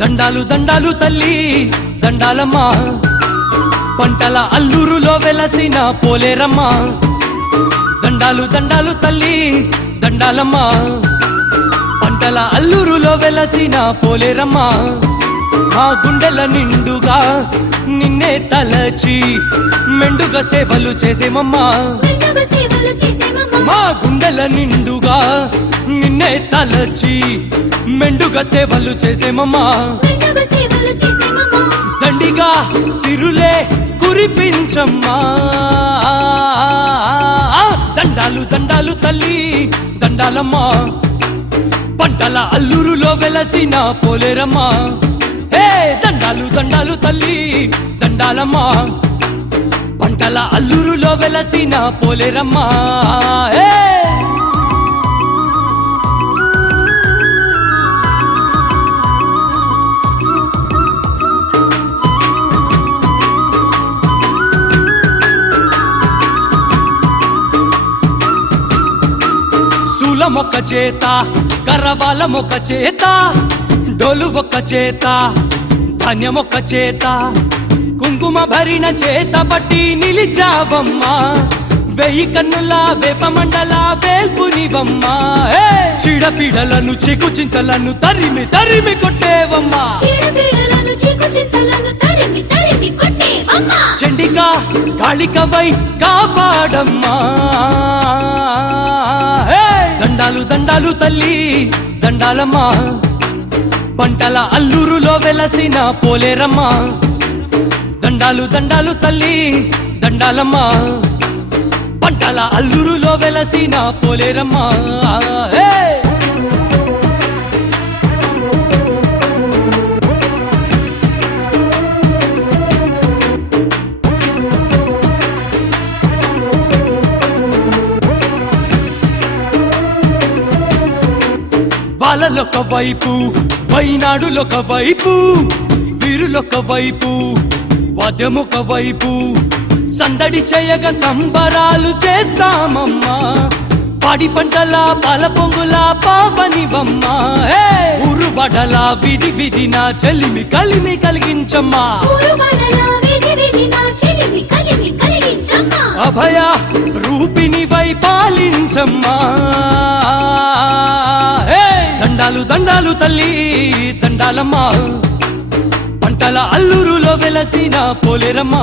దండాలు దండాలు తల్లి దండాలమ్మ పంటల అల్లూరులో వెలసిన పోలేరమ్మ దండాలు దండాలు తల్లి దండాలమ్మ పంటల అల్లూరులో వెలసిన పోలేరమ్మ మా గుండెల నిండుగా నిన్నే తలచి మెండుగా సేవలు చేసేమమ్మా మా గుండెల నిండుగా నిన్నే తలచి మెండుగా సేవలు చేసేమమ్మా దండిగా సిరులే కురిపించమ్మా దండాలు దండాలు తల్లి దండాలమ్మ పంటల అల్లూరులో వెలసిన పోలేరమ్మ హే దండాలు దండాలు తల్లి దండాలమ్మ పంటల అల్లూరులో వెలసిన పోలేరమ్మ హే మొక్క చేత కర్రవాల మొక్క చేత డోలు ఒక్క చేత ధాన్యమొక్క చేత కుంకుమ భరిన చేత పట్టి నిలిచావమ్మా వెయ్యి కన్నుల వేపమండల వేల్పునివమ్మా చిడపీడలను చికు చింతలను తరిమి తరిమి కొట్టేవమ్మా చండికా కాళికవై కాపాడమ్మా దండాలు దండాలు తల్లి దండాలమ్మ పంటల అల్లూరులో వెలసిన పోలేరమ్మ దండాలు దండాలు తల్లి దండాలమ్మ పంటల అల్లూరులో వెలసిన పోలేరమ్మ బాలలొక వైపు వైనాడులొక వైపు వీరులొక వైపు వాద్యమొక వైపు సందడి చేయగా సంబరాలు చేస్తామమ్మా పాడి పంటల పాల పొంగుల పావనివమ్మా ఊరు బడల విధి విధిన చెలిమి కలిమి కలిగించమ్మా అభయ రూపిణి వై పాలించమ్మా దండాలు దండాలు తల్లి దండాలమ్మ పంటల అల్లూరులో వెలసిన పోలేరమ్మ